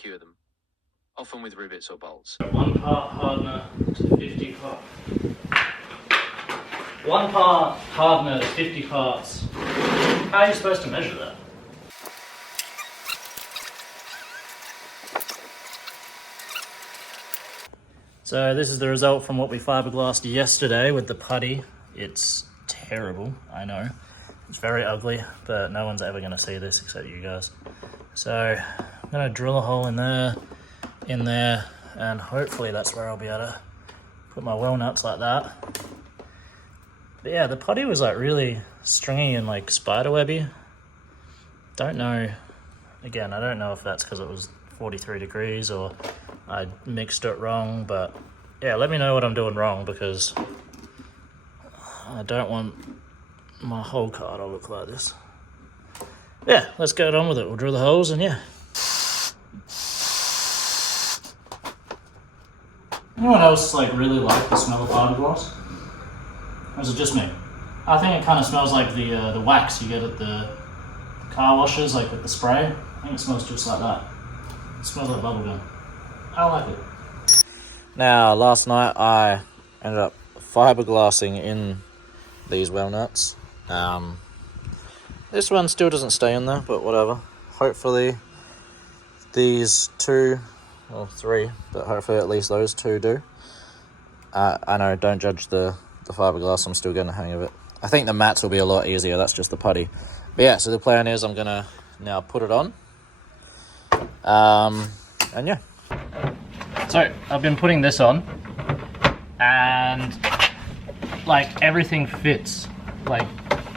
cure them, often with rivets or bolts. 1 part hardener to 50 parts. 1 part hardener to 50 parts. How are you supposed to measure that? So this is the result from what we fiberglassed yesterday with the putty. It's terrible, I know. It's very ugly, but no one's ever gonna see this except you guys. So I'm gonna drill a hole in there, and hopefully that's where I'll be able to put my well nuts like that. But yeah, the putty was like really stringy and like spiderwebby. Don't know, again, I don't know if that's because it was 43 degrees or I mixed it wrong, but yeah, let me know what I'm doing wrong because I don't want my whole car to look like this. Yeah, let's get on with it. We'll drill the holes and yeah. Anyone else like really like the smell of fiberglass? Or is it just me? I think it kind of smells like the wax you get at the car washes, like with the spray. I think it smells just like that. It smells like bubblegum. I like it. Now, last night I ended up fiberglassing in these well nuts. This one still doesn't stay in there, but whatever. Hopefully these 2, or 3, but hopefully at least those 2 do. I know, don't judge the fiberglass, I'm still getting the hang of it. I think the mats will be a lot easier, that's just the putty. But yeah, so the plan is I'm gonna now put it on. And yeah. So I've been putting this on and like everything fits like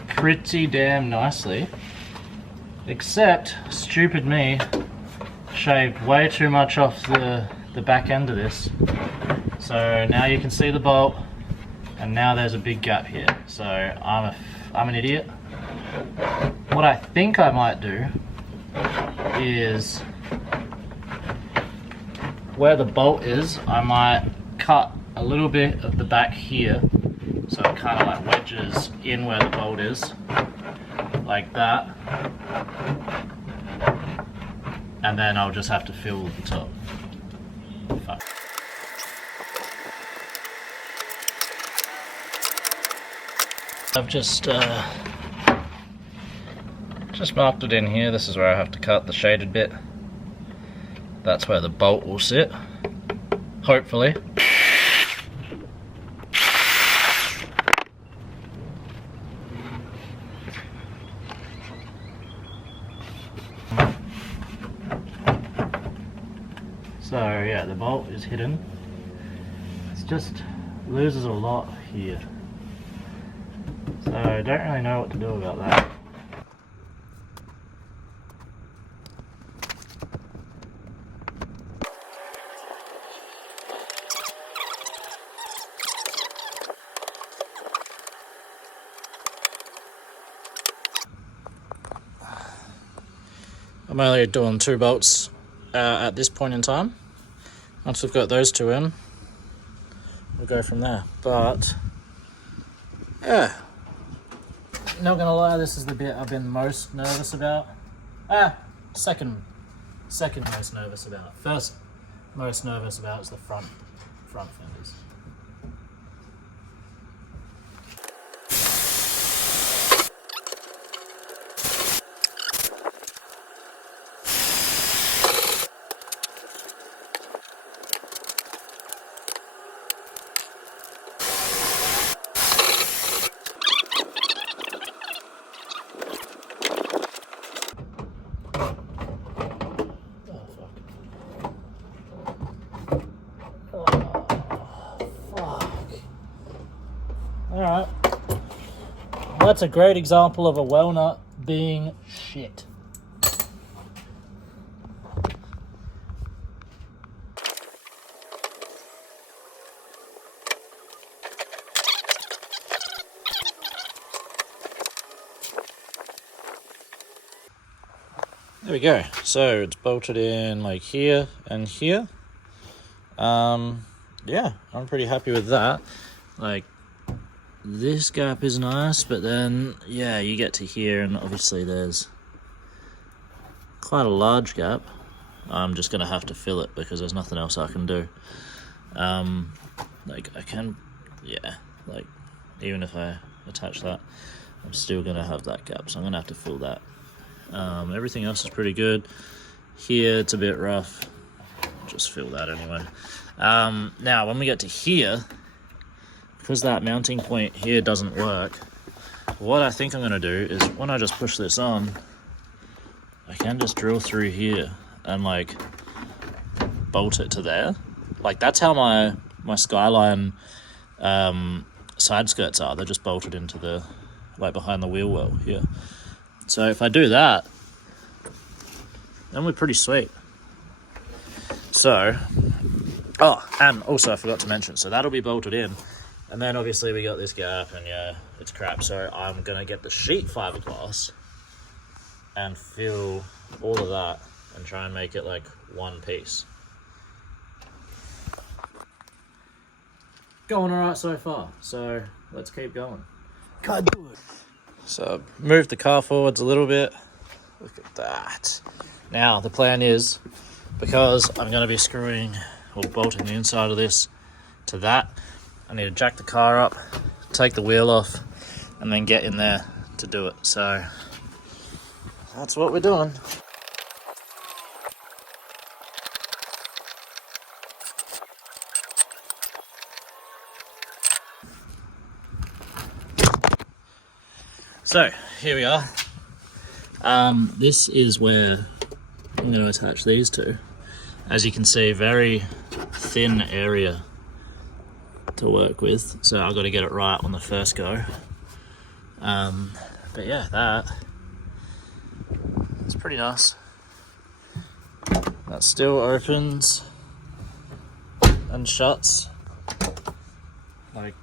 pretty damn nicely, except stupid me shaved way too much off the back end of this. So now you can see the bolt and now there's a big gap here. So I'm an idiot. What I think I might do is where the bolt is, I might cut a little bit of the back here so it kind of like wedges in where the bolt is, like that, and then I'll just have to fill the top. Fuck. I've just marked it in here. This is where I have to cut the shaded bit. That's where the bolt will sit, hopefully. So yeah, the bolt is hidden. It's just loses a lot here. So I don't really know what to do about that. I'm only doing 2 bolts at this point in time. Once we've got those 2 in, we'll go from there. But yeah, not gonna lie, this is the bit I've been most nervous about. Second most nervous about. First most nervous about is the front fenders. Alright, well, that's a great example of a well nut being shit. There we go, so it's bolted in like here and here. Yeah, I'm pretty happy with that. Like, this gap is nice, but then, yeah, you get to here and obviously there's quite a large gap. I'm just gonna have to fill it because there's nothing else I can do. Like I can, yeah, like even if I attach that, I'm still gonna have that gap, so I'm gonna have to fill that. Everything else is pretty good. Here it's a bit rough, just fill that anyway. Now when we get to here, because that mounting point here doesn't work, what I think I'm gonna do is when I just push this on, I can just drill through here and like bolt it to there. Like that's how my Skyline side skirts are. They're just bolted into the, like behind the wheel well here. So if I do that, then we're pretty sweet. So, oh, and also I forgot to mention, so that'll be bolted in. And then obviously we got this gap and yeah, it's crap. So I'm gonna get the sheet fiberglass and fill all of that and try and make it like one piece. Going all right so far, so let's keep going. God, do it. So move the car forwards a little bit. Look at that. Now the plan is, because I'm going to be screwing or bolting the inside of this to that, I need to jack the car up, take the wheel off, and then get in there to do it. So that's what we're doing. So here we are. This is where I'm going to attach these two. As you can see, very thin area to work with, so I've got to get it right on the first go. But yeah, that's pretty nice. That still opens and shuts, like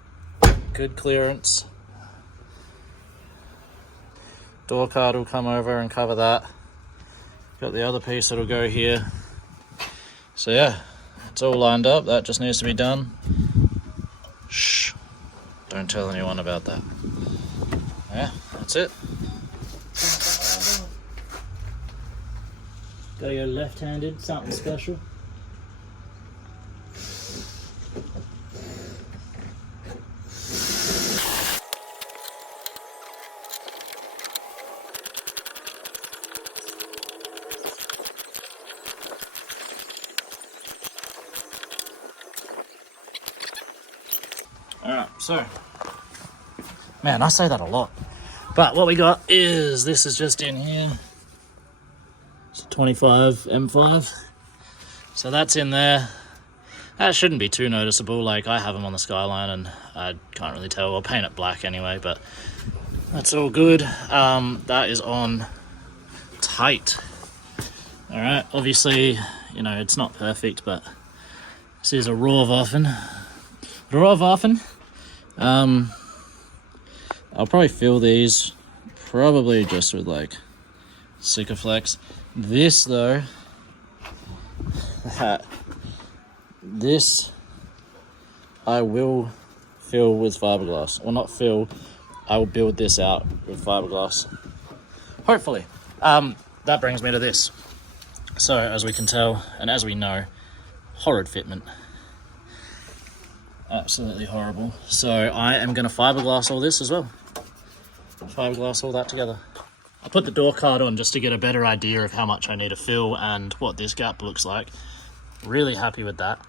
good clearance. Door card will come over and cover that. Got the other piece that'll go here. So yeah, it's all lined up. That just needs to be done. Shh, don't tell anyone about that. Yeah, that's it. Gotta go left-handed, something special. Alright, so, man, I say that a lot, but what we got is, this is just in here, it's a 25 M5, so that's in there. That shouldn't be too noticeable, like I have them on the Skyline and I can't really tell. I'll paint it black anyway, but that's all good. That is on tight. Alright, obviously, you know, it's not perfect, but this is a raw Waffen. I'll probably fill these probably just with like Sikaflex. This though, this I will fill with fiberglass, or not fill, I will build this out with fiberglass, hopefully. That brings me to this. So as we can tell and as we know, horrid fitment. Absolutely horrible. So I am going to fiberglass all this as well. Fiberglass all that together. I put the door card on just to get a better idea of how much I need to fill and what this gap looks like. Really happy with that.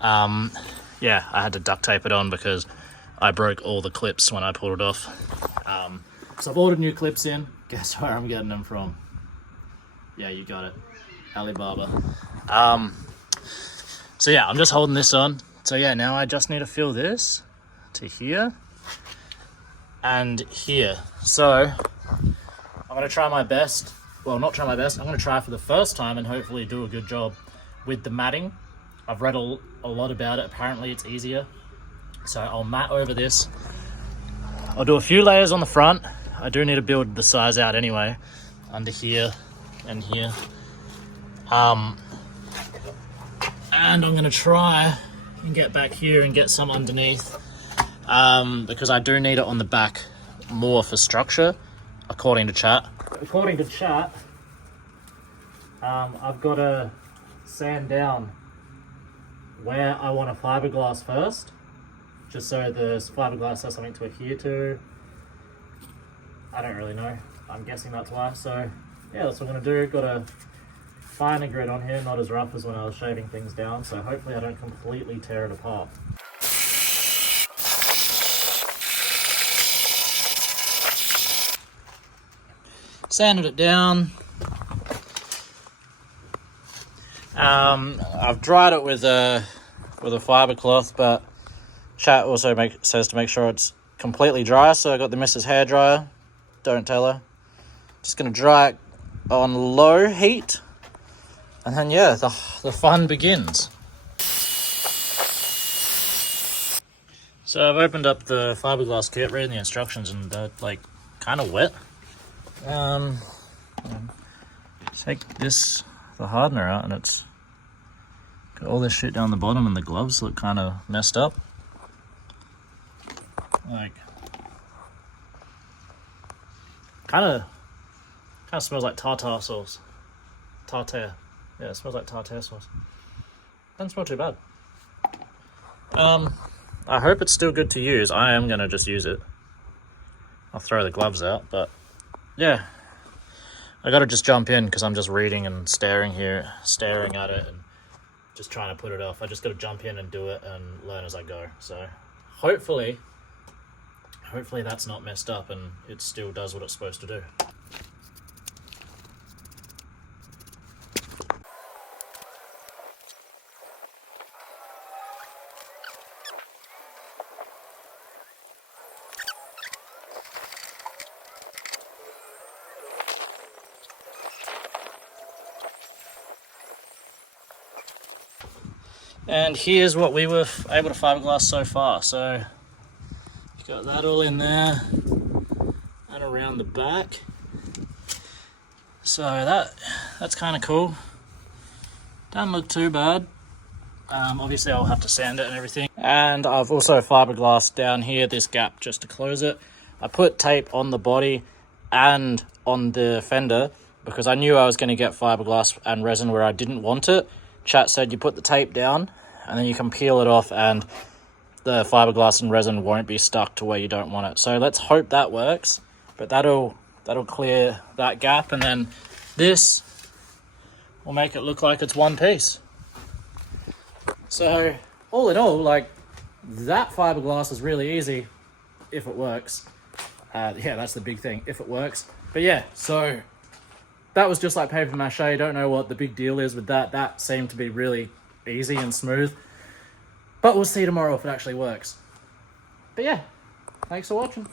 Yeah, I had to duct tape it on because I broke all the clips when I pulled it off. So I've ordered new clips in. Guess where I'm getting them from? Yeah, you got it. Alibaba. So yeah, I'm just holding this on. So yeah, now I just need to fill this to here and here. So I'm going to try my best. Well, not try my best. I'm going to try for the first time and hopefully do a good job with the matting. I've read a lot about it. Apparently it's easier. So I'll mat over this. I'll do a few layers on the front. I do need to build the size out anyway, under here and here. And I'm going to try and get back here and get some underneath, because I do need it on the back more for structure, according to chat. According to chat, I've got to sand down where I want to fiberglass first, just so the fiberglass has something to adhere to. I don't really know. I'm guessing that's why. So yeah, that's what I'm going to do. Got a finer grit on here, not as rough as when I was shaving things down, so hopefully I don't completely tear it apart. Sanded it down. I've dried it with a fiber cloth, but chat also says to make sure it's completely dry. So I got the Mrs. Hair Dryer. Don't tell her. Just gonna dry it on low heat, and then yeah, the fun begins. So I've opened up the fiberglass kit, reading the instructions, and they're like kind of wet. Take this, the hardener out, and it's got all this shit down the bottom, and the gloves look kind of messed up. Like, kind of smells like tartar sauce. Tartare. Yeah, it smells like tartare sauce. Doesn't smell too bad. I hope it's still good to use. I am gonna just use it. I'll throw the gloves out, but yeah. I gotta just jump in because I'm just reading and staring at it and just trying to put it off. I just gotta jump in and do it and learn as I go. So hopefully that's not messed up and it still does what it's supposed to do. And here's what we were able to fiberglass so far. So you got that all in there and around the back. So that's kind of cool. Doesn't look too bad. Obviously I'll have to sand it and everything. And I've also fiberglassed down here this gap just to close it. I put tape on the body and on the fender because I knew I was going to get fiberglass and resin where I didn't want it. Chat said you put the tape down and then you can peel it off and the fiberglass and resin won't be stuck to where you don't want it. So let's hope that works, but that'll clear that gap, and then this will make it look like it's one piece. So all in all, like, that fiberglass is really easy if it works. Yeah, that's the big thing, if it works. But yeah, so that was just like paper mache. Don't know what the big deal is with that. That seemed to be really easy and smooth. But we'll see tomorrow if it actually works. But yeah, thanks for watching.